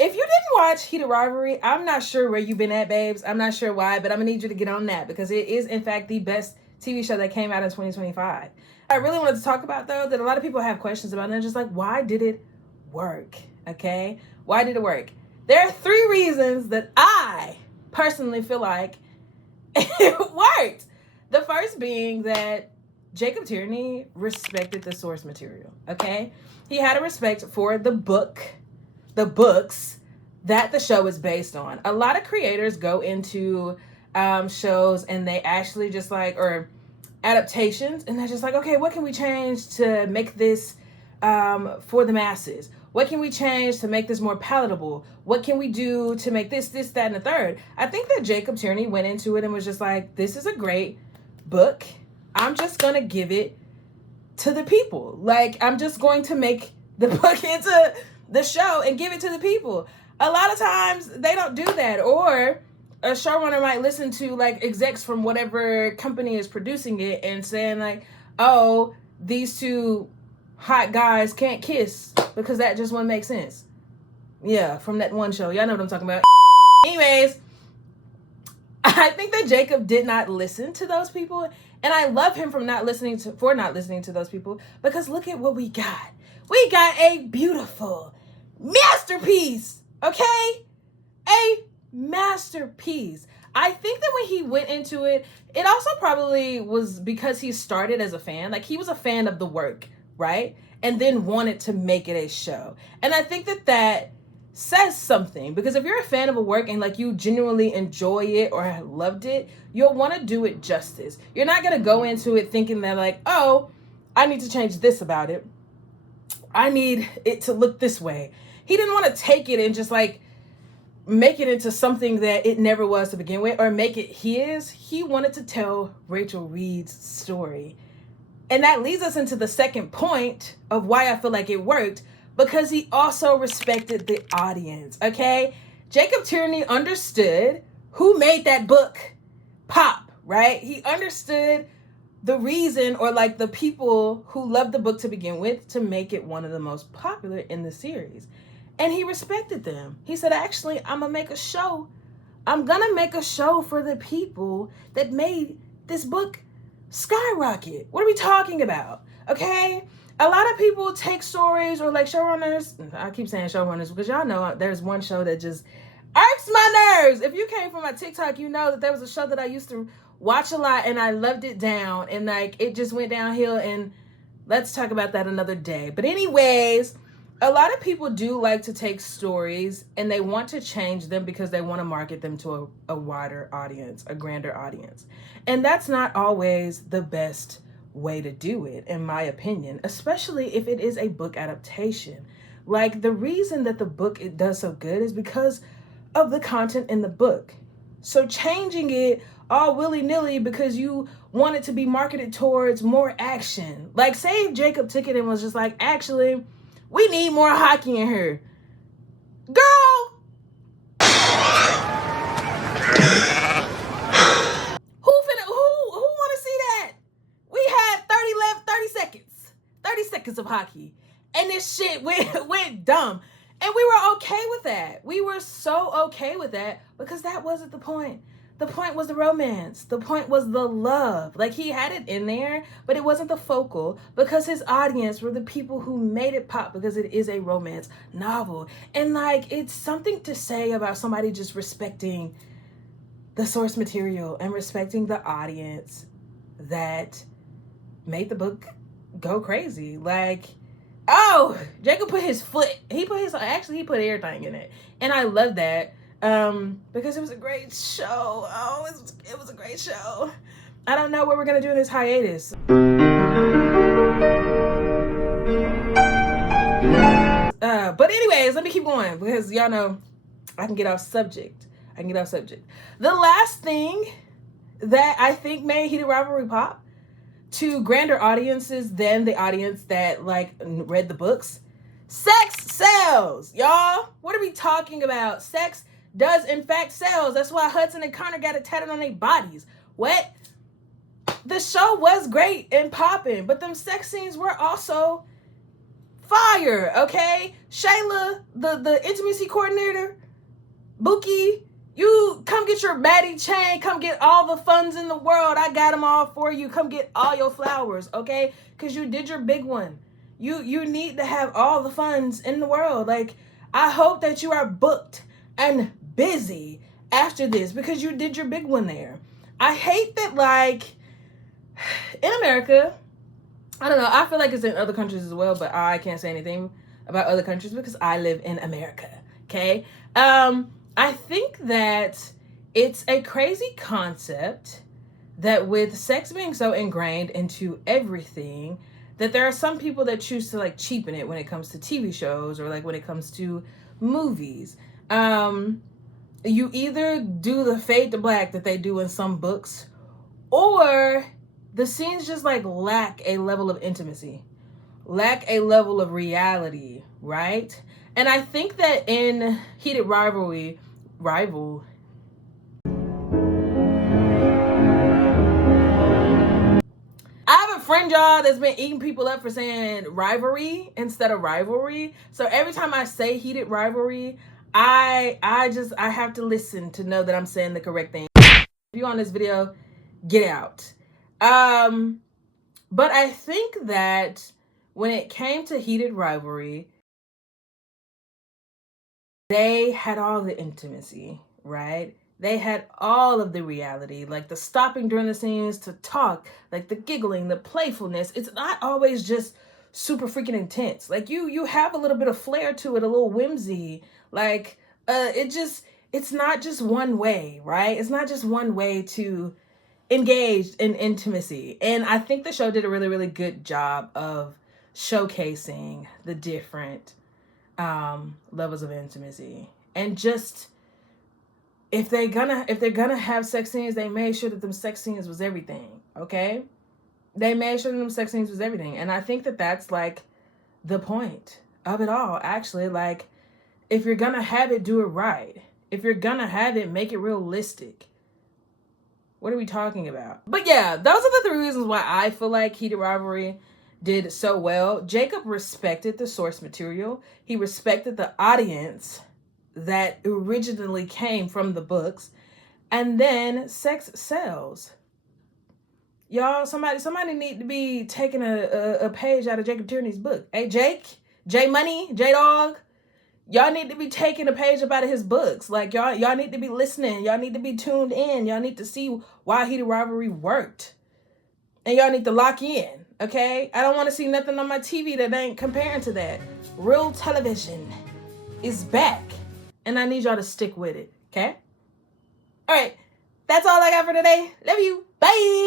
if you didn't watch Heated Rivalry, I'm not sure where you've been at, babes. I'm not sure why, but I'm gonna need you to get on that because it is, in fact, the best TV show that came out in 2025. I really wanted to talk about, though, that a lot of people have questions about, and they're just like, why did it work? Okay? Why did it work? There are 3 reasons that I personally feel like it worked. The first being that Jacob Tierney respected the source material, okay? He had a respect for the books that the show is based on. A lot of creators go into shows and they actually just like, or adaptations, and they're just like, okay, what can we change to make this for the masses? What can we change to make this more palatable? What can we do to make this, that, and the third? I think that Jacob Tierney went into it and was just like, this is a great book. I'm just going to give it to the people. Like, I'm just going to make the book into the show and give it to the people. A lot of times they don't do that, or a showrunner might listen to like execs from whatever company is producing it and saying like, oh, these 2 hot guys can't kiss because that just wouldn't make sense. Yeah, from that one show. Y'all know what I'm talking about. Anyways, I think that Jacob did not listen to those people, and I love him for not listening to those people, because look at what we got. We got a beautiful masterpiece, okay? A masterpiece. I think that when he went into it, it also probably was because he started as a fan. Like, he was a fan of the work, right? And then wanted to make it a show. And I think that that says something, because if you're a fan of a work and like you genuinely enjoy it or loved it, you'll want to do it justice. You're not going to go into it thinking that like, oh, I need to change this about it. I need it to look this way. He didn't want to take it and just like make it into something that it never was to begin with, or make it his. He wanted to tell Rachel Reed's story. And that leads us into the second point of why I feel like it worked, because he also respected the audience, okay? Jacob Tierney understood who made that book pop, right? He understood the reason, or like the people who loved the book to begin with, to make it one of the most popular in the series. And he respected them. He said, actually, I'm gonna make a show. I'm gonna make a show for the people that made this book skyrocket. What are we talking about? Okay? A lot of people take stories, or like showrunners, I keep saying showrunners because y'all know there's one show that just irks my nerves. If you came from my TikTok, you know that there was a show that I used to watch a lot and I loved it down, and like it just went downhill, and let's talk about that another day. But anyways, a lot of people do like to take stories and they want to change them because they want to market them to a wider audience, a grander audience. And that's not always the best way to do it, in my opinion, especially if it is a book adaptation. Like, the reason that the book it does so good is because of the content in the book. So changing it all willy-nilly because you want it to be marketed towards more action. Like, say if Jacob took it and was just like, actually, we need more hockey in here. Girl! Who want to see that? We had 30 seconds. 30 seconds of hockey. And this shit went dumb. And we were okay with that. We were so okay with that because that wasn't the point. The point was the romance. The point was the love. Like, he had it in there, but it wasn't the focal because his audience were the people who made it pop, because it is a romance novel. And like, it's something to say about somebody just respecting the source material and respecting the audience that made the book go crazy. Like, oh, Jacob put his foot, he put everything in it. And I love that. Because it was a great show. Oh, it was a great show. I don't know what we're gonna do in this hiatus. But anyways, let me keep going because y'all know I can get off subject. The last thing that I think made Heated Rivalry pop to grander audiences than the audience that like read the books: sex sells, y'all. What are we talking about? Sex does in fact sells. That's why Hudson and Connor got it tatted on their bodies. What? The show was great and popping, but them sex scenes were also fire, okay? Shayla, the intimacy coordinator, Bookie, you come get your Maddie chain. Come get all the funds in the world. I got them all for you. Come get all your flowers, okay? Because you did your big one. You need to have all the funds in the world. Like, I hope that you are booked and busy after this because you did your big one there. I hate that, like, in America, I don't know, I feel like it's in other countries as well, but I can't say anything about other countries because I live in America, okay? I think that it's a crazy concept that with sex being so ingrained into everything, that there are some people that choose to like cheapen it when it comes to TV shows or like when it comes to movies. You either do the fade to black that they do in some books, or the scenes just like lack a level of intimacy, lack a level of reality, right? And I think that in Heated Rivalry, I have a friend, y'all, that's been eating people up for saying rivalry instead of rivalry. So every time I say Heated Rivalry, I have to listen to know that I'm saying the correct thing. If you on this video, get out. But I think that when it came to Heated Rivalry, they had all the intimacy, right? They had all of the reality, like the stopping during the scenes to talk, like the giggling, the playfulness. It's not always just super freaking intense. Like you have a little bit of flair to it, a little whimsy. Like it's not just one way, right? It's not just one way to engage in intimacy. And I think the show did a really, really good job of showcasing the different levels of intimacy. And just if they're gonna have sex scenes, they made sure that them sex scenes was everything, okay? They made sure that them sex scenes was everything. And I think that that's like the point of it all, actually. Like, if you're gonna have it, do it right. If you're gonna have it, make it realistic. What are we talking about? But yeah, those are the 3 reasons why I feel like Heated Rivalry did so well. Jacob respected the source material. He respected the audience that originally came from the books. And then sex sells. Y'all, somebody need to be taking a page out of Jacob Tierney's book. Hey, Jake, J Money, J Dog, y'all need to be taking a page up out of his books. Like, y'all need to be listening. Y'all need to be tuned in. Y'all need to see why Heated Rivalry worked. And y'all need to lock in, okay? I don't want to see nothing on my TV that ain't comparing to that. Real television is back. And I need y'all to stick with it, okay? All right. That's all I got for today. Love you. Bye.